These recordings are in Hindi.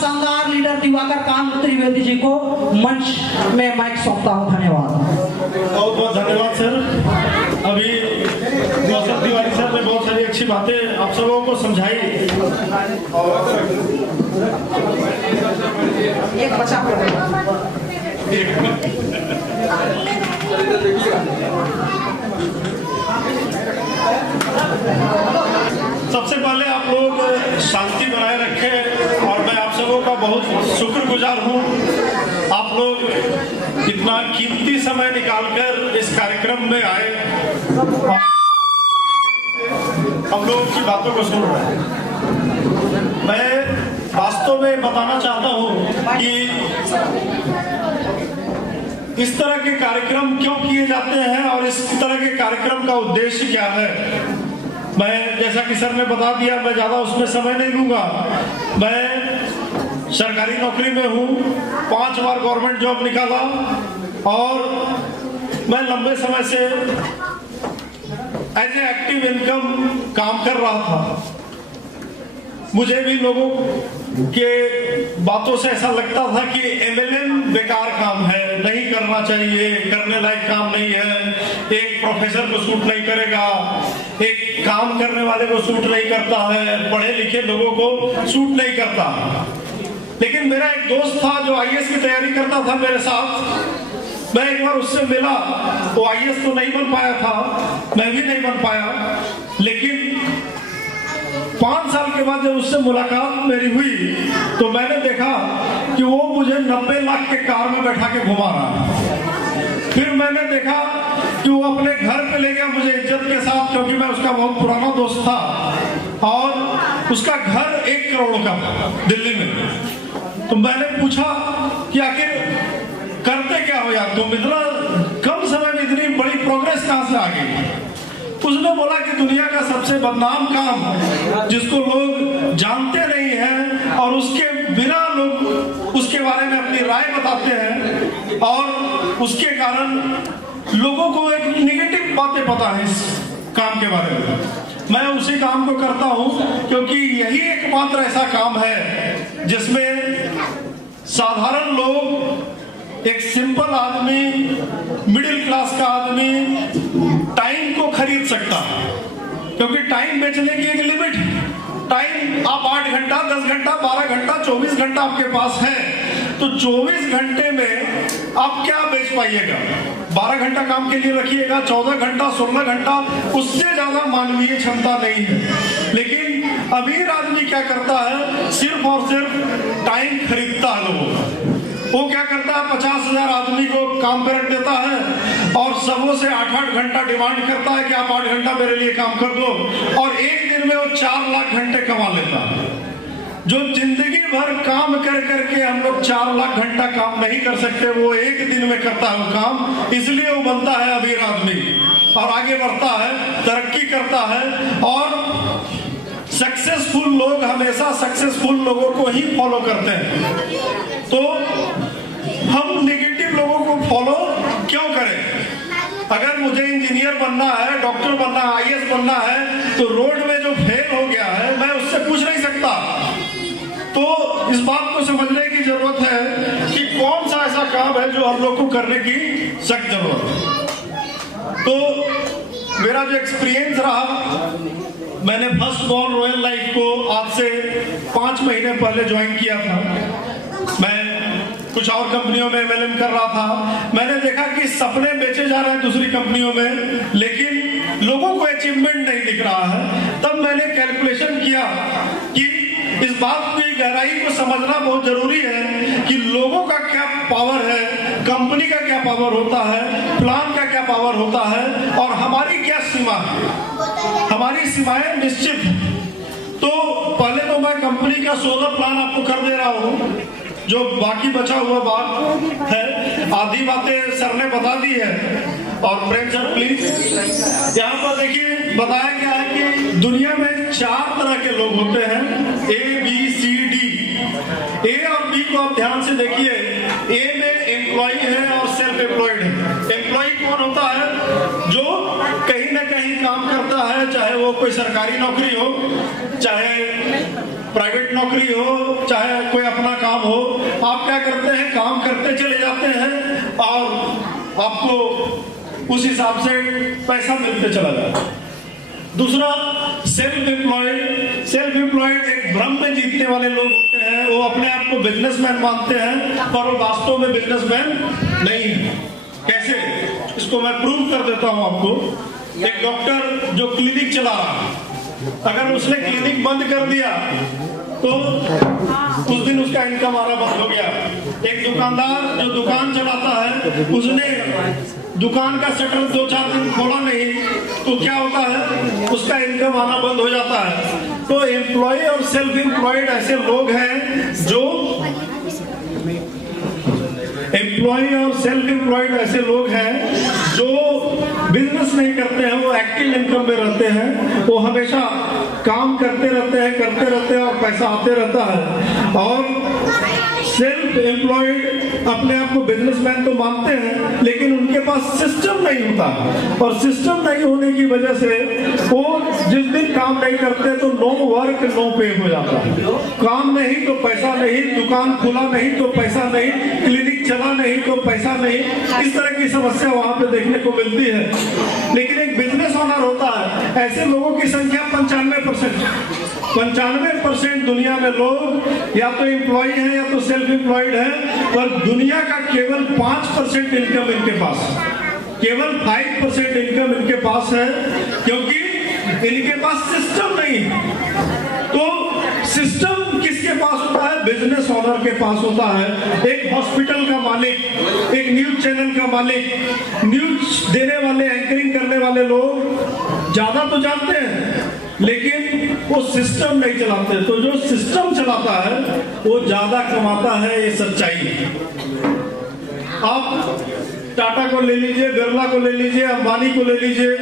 शानदार लीडर दिवाकर कांत त्रिवेदी जी को मंच में माइक सौंपता हूँ। धन्यवाद। बहुत बहुत धन्यवाद सर। अभी कौशल तिवारी सर ने बहुत सारी अच्छी बातें आप सबों को समझाई। एक बचा सबसे पहले आप लोग शांति बनाए रखें और मैं आप सबों का बहुत शुक्रगुजार हूँ। आप लोग इतना कीमती समय निकालकर इस कार्यक्रम में आए, हम लोगों की बातों को सुन रहे हैं। मैं वास्तव में बताना चाहता हूँ कि इस तरह के कार्यक्रम क्यों किए जाते हैं और इस तरह के कार्यक्रम का उद्देश्य क्या है। मैं जैसा कि सर ने बता दिया, मैं ज़्यादा उसमें समय नहीं लूँगा। मैं सरकारी नौकरी में हूँ, 5 बार गवर्नमेंट जॉब निकाला और मैं लंबे समय से एज ए एक्टिव इनकम काम कर रहा था। मुझे भी लोगों के बातों से ऐसा लगता था कि एमएलएम बेकार काम है, नहीं करना चाहिए, करने लायक काम नहीं है, एक प्रोफेसर को सूट नहीं करेगा, एक काम करने वाले को सूट नहीं करता है, पढ़े लिखे लोगों को सूट नहीं करता। लेकिन मेरा एक दोस्त था जो आईएएस की तैयारी करता था मेरे साथ। मैं एक बार उससे मिला, वो आईएएस तो नहीं बन पाया था, मैं भी नहीं बन पाया। लेकिन 5 साल के बाद जब उससे मुलाकात मेरी हुई तो मैंने देखा कि वो मुझे 90 लाख के कार में बैठा के घुमा रहा। फिर मैंने देखा कि वो अपने घर पे ले गया मुझे इज्जत के साथ, क्योंकि मैं उसका बहुत पुराना दोस्त था और उसका घर 1 करोड़ का था दिल्ली में। तो मैंने पूछा कि आखिर करते क्या हो यार, तुम इतना कम समय में इतनी बड़ी प्रोग्रेस कहां से आ गई। उसने बोला कि दुनिया का सबसे बदनाम काम जिसको लोग जानते नहीं हैं और उसके बिना लोग उसके बारे में अपनी राय बताते हैं और उसके कारण लोगों को एक नेगेटिव बातें पता है इस काम के बारे में। मैं उसी काम को करता हूं क्योंकि यही एकमात्र ऐसा काम है जिसमें साधारण लोग, एक सिंपल आदमी, मिडिल क्लास का आदमी टाइम को खरीद सकता है। क्योंकि टाइम बेचने की एक लिमिट है। टाइम आप 8 घंटा, 10 घंटा, 12 घंटा, 24 घंटा आपके पास है, तो 24 घंटे में आप क्या बेच पाइएगा। 12 घंटा काम के लिए रखिएगा, 14 घंटा, 16 घंटा, उससे ज्यादा मानवीय क्षमता नहीं है। लेकिन अमीर आदमी क्या करता है, सिर्फ और सिर्फ टाइम खरीदता है लोगों का। वो क्या करता है, 50,000 आदमी को काम पे रख देता है और सबों से 8-8 घंटा डिमांड करता है कि आप 8 घंटा मेरे लिए काम कर दो, और एक दिन में वो 4 लाख घंटे कमा लेता है। जो जिंदगी भर काम कर करके हम लोग 4 लाख घंटा काम नहीं कर सकते, वो एक दिन में करता है वो काम। इसलिए वो बनता है अमीर आदमी और आगे बढ़ता है, तरक्की करता है। और सक्सेसफुल लोग हमेशा सक्सेसफुल लोगों को ही फॉलो करते हैं। तो हम नेगेटिव लोगों को फॉलो क्यों करें। अगर मुझे इंजीनियर बनना है, डॉक्टर बनना है, आईएएस बनना है, तो रोड में जो फेल हो गया है मैं उससे पूछ नहीं सकता। तो इस बात को समझने की जरूरत है कि कौन सा ऐसा काम है जो हम लोग को करने की सख्त जरूरत है। तो मेरा जो एक्सपीरियंस रहा, मैंने फर्स्ट बॉर्न रॉयल लाइफ को आज से 5 महीने पहले ज्वाइन किया था। मैं कुछ और कंपनियों में एमएलएम कर रहा था। मैंने देखा कि सपने बेचे जा रहे हैं दूसरी कंपनियों में, लेकिन लोगों को अचीवमेंट नहीं दिख रहा है। तब मैंने कैलकुलेशन किया कि इस बात की गहराई को समझना बहुत जरूरी है कि लोगों का क्या पावर है, कंपनी का क्या पावर होता है, प्लान का क्या पावर होता है और हमारी क्या सीमा है। हमारी सीमाएं निश्चित है। तो पहले तो मैं कंपनी का 16 प्लान आपको कर दे रहा हूँ। जो बाकी बचा हुआ बात है, आधी बातें सर ने बता दी है। और प्रेम सर प्लीज, यहाँ पर देखिए बताया गया है कि दुनिया में 4 तरह के लोग होते हैं, A, B, C, D। A और B को आप ध्यान से देखिए। A में एम्प्लॉय है और सेल्फ एम्प्लॉयड है। एम्प्लॉय कौन होता है, जो कहीं ना कहीं काम करता है, चाहे वो कोई सरकारी नौकरी हो, चाहे प्राइवेट नौकरी हो, चाहे कोई अपना काम हो, आप क्या करते हैं, काम करते चले जाते हैं और आपको उस हिसाब से पैसा मिलते चला जाता है। दूसरा, सेल्फ एम्प्लॉयड एक भ्रम में जीतने वाले लोग होते हैं। वो अपने आप को बिजनेसमैन मानते हैं पर वो वास्तव में बिजनेसमैन नहीं है। कैसे? इसको मैं प्रूव कर देता हूं आपको। एक डॉक्टर जो क्लिनिक चला रहा है, अगर उसने क्लिनिक बंद कर दिया तो उस दिन उसका इनकम आना बंद हो गया। एक दुकानदार जो दुकान चलाता है, उसने दुकान का शटर 2-4 दिन खोला नहीं तो क्या होता है, उसका इनकम आना बंद हो जाता है। तो एम्प्लॉय और सेल्फ एम्प्लॉयड ऐसे लोग हैं जो बिजनेस नहीं करते हैं, वो एक्टिव इनकम में रहते हैं, वो हमेशा काम करते रहते हैं और पैसा आते रहता है। और सेल्फ एम्प्लॉयड अपने आप को बिजनेसमैन तो मानते हैं लेकिन उनके पास सिस्टम नहीं होता, और सिस्टम नहीं होने की वजह से वो जिस दिन काम नहीं करते तो नो वर्क नो पे हो जाता है। काम नहीं तो पैसा नहीं, दुकान खुला नहीं तो पैसा नहीं, क्लिनिक चला नहीं तो पैसा नहीं, इस तरह की समस्या वहां पे देखने को मिलती है। लेकिन एक बिजनेस ओनर होता है, ऐसे लोगों की संख्या 95% दुनिया में लोग या तो एम्प्लॉय हैं या तो सेल्फ एम्प्लॉयड हैं, पर दुनिया का केवल 5% इनकम इनके पास, केवल 5% इनकम इनके पास है, क्योंकि इनके पास सिस्टम नहीं है। तो सिस्टम किसके पास होता है? बिजनेस ओनर के पास होता है। एक हॉस्पिटल का मालिक, एक न्यूज चैनल का मालिक, न्यूज देने वाले, एंकरिंग करने वाले लोग ज्यादा तो जानते हैं लेकिन वो सिस्टम नहीं चलाते। तो जो सिस्टम चलाता है वो ज्यादा कमाता है, ये सच्चाई है। आप टाटा को ले लीजिए, बिरला को ले लीजिए, अंबानी को ले लीजिए,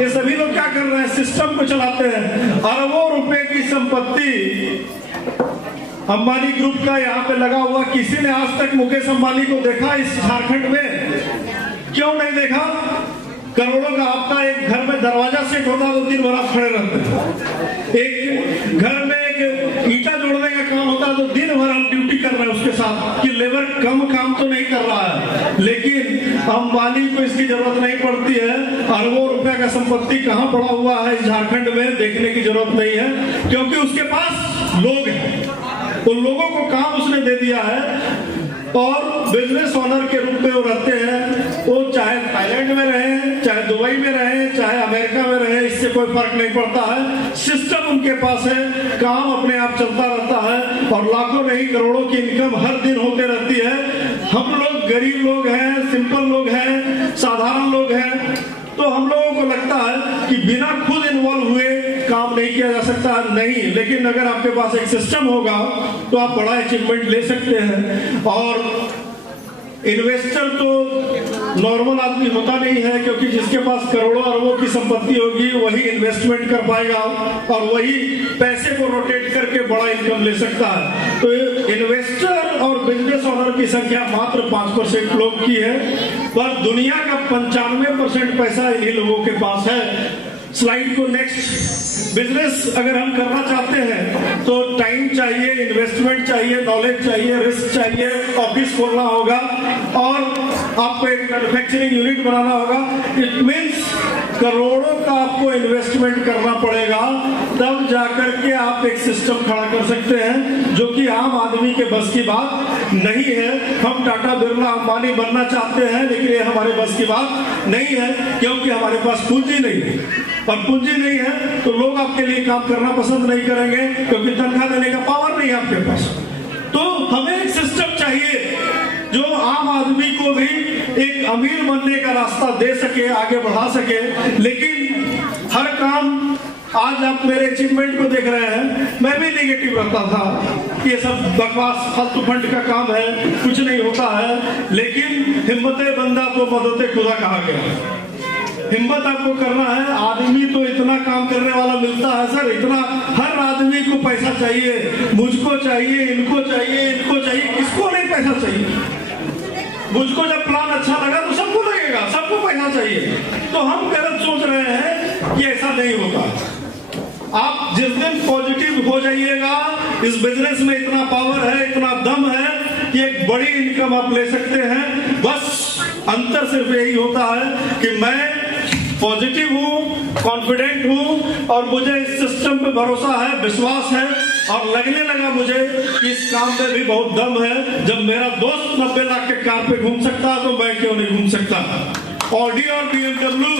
ये सभी लोग क्या कर रहे हैं? सिस्टम को चलाते हैं। अरबों रुपए की संपत्ति अंबानी ग्रुप का यहाँ पे लगा हुआ, किसी ने आज तक मुकेश अंबानी को देखा इस झारखंड में? क्यों नहीं देखा? करोड़ों का आपका एक घर में दरवाजा सेट होता तो दिन भर आप खड़े रहते। एक घर में एक ईटा जोड़ने का काम होता तो दिन भर आप ड्यूटी कर रहे हैं उसके साथ कि लेबर कम काम तो नहीं कर रहा है। लेकिन अंबानी को इसकी जरूरत नहीं पड़ती है। अरबों रुपए का संपत्ति कहाँ पड़ा हुआ है इस झारखंड में, देखने की जरूरत नहीं है, क्योंकि उसके पास लोग हैं। उन लोगों को काम उसने दे दिया है और बिजनेस ओनर के रूप में वो रहते हैं। वो चाहे थाईलैंड में रहे, चाहे दुबई में रहे, चाहे अमेरिका में रहे, इससे कोई फर्क नहीं पड़ता है। सिस्टम उनके पास है, काम अपने आप चलता रहता है और लाखों नहीं करोड़ों की इनकम हर दिन होते रहती है। हम लोग गरीब लोग हैं, सिंपल लोग हैं, साधारण लोग हैं, तो हम लोगों को लगता है कि बिना खुद इन्वॉल्व हुए काम नहीं किया जा सकता। नहीं, लेकिन अगर आपके पास एक सिस्टम होगा तो आप बड़ा अचीवमेंट ले सकते हैं। और इन्वेस्टर तो नॉर्मल आदमी होता नहीं है, क्योंकि जिसके पास करोड़ों अरबों की संपत्ति होगी वही इन्वेस्टमेंट कर पाएगा और वही पैसे को रोटेट करके बड़ा इनकम ले सकता है। तो इन्वेस्टर और बिजनेस ओनर की संख्या मात्र 5% लोग की है, पर दुनिया का 95% पैसा इन्हीं लोगों के पास है। स्लाइड को नेक्स्ट। बिजनेस अगर हम करना चाहते हैं तो टाइम चाहिए, इन्वेस्टमेंट चाहिए, नॉलेज चाहिए, रिस्क चाहिए, ऑफिस खोलना होगा और आपको एक मैन्युफैक्चरिंग यूनिट बनाना होगा। इट मीन्स करोड़ों का आपको इन्वेस्टमेंट करना पड़ेगा, तब जाकर के आप एक सिस्टम खड़ा कर सकते हैं, जो कि आम आदमी के बस की बात नहीं है। हम टाटा, बिरला, अंबानी बनना चाहते हैं लेकिन ये हमारे बस की बात नहीं है, क्योंकि हमारे पास पूंजी नहीं है। और पूंजी नहीं है तो लोग आपके लिए काम करना पसंद नहीं करेंगे, क्योंकि तनख्वाह देने का पावर नहीं है आपके पास। तो हमें एक सिस्टम चाहिए जो आम आदमी को भी एक अमीर बनने का रास्ता दे सके, आगे बढ़ा सके। लेकिन हर काम, आज आप मेरे अचीवमेंट को देख रहे हैं, मैं भी नेगेटिव रहता था कि ये सब बकवास फालतू फंड का काम है, कुछ नहीं होता है। लेकिन हिम्मते बंदा तो मदद खुदा कहा गया। हिम्मत आपको करना है। आदमी तो इतना काम करने वाला मिलता है सर, इतना, हर आदमी को पैसा चाहिए, मुझको चाहिए, इनको चाहिए, इनको चाहिए, किसको नहीं पैसा चाहिए? मुझको जब प्लान अच्छा लगा तो सबको लगेगा, सबको पैसा चाहिए। तो हम गलत सोच रहे हैं आप जिस दिन पॉजिटिव हो जाइएगा, इस बिजनेस में इतना पावर है, इतना दम है कि एक बड़ी इनकम आप ले सकते हैं। बस अंतर सिर्फ यही होता है कि मैं पॉजिटिव हूँ, कॉन्फिडेंट हूँ और मुझे इस सिस्टम पे भरोसा है, विश्वास है और लगने लगा मुझे कि इस काम में भी बहुत दम है। जब मेरा दोस्त 90 लाख के कार पे घूम सकता है तो मैं क्यों नहीं घूम सकता। ऑडी और BMW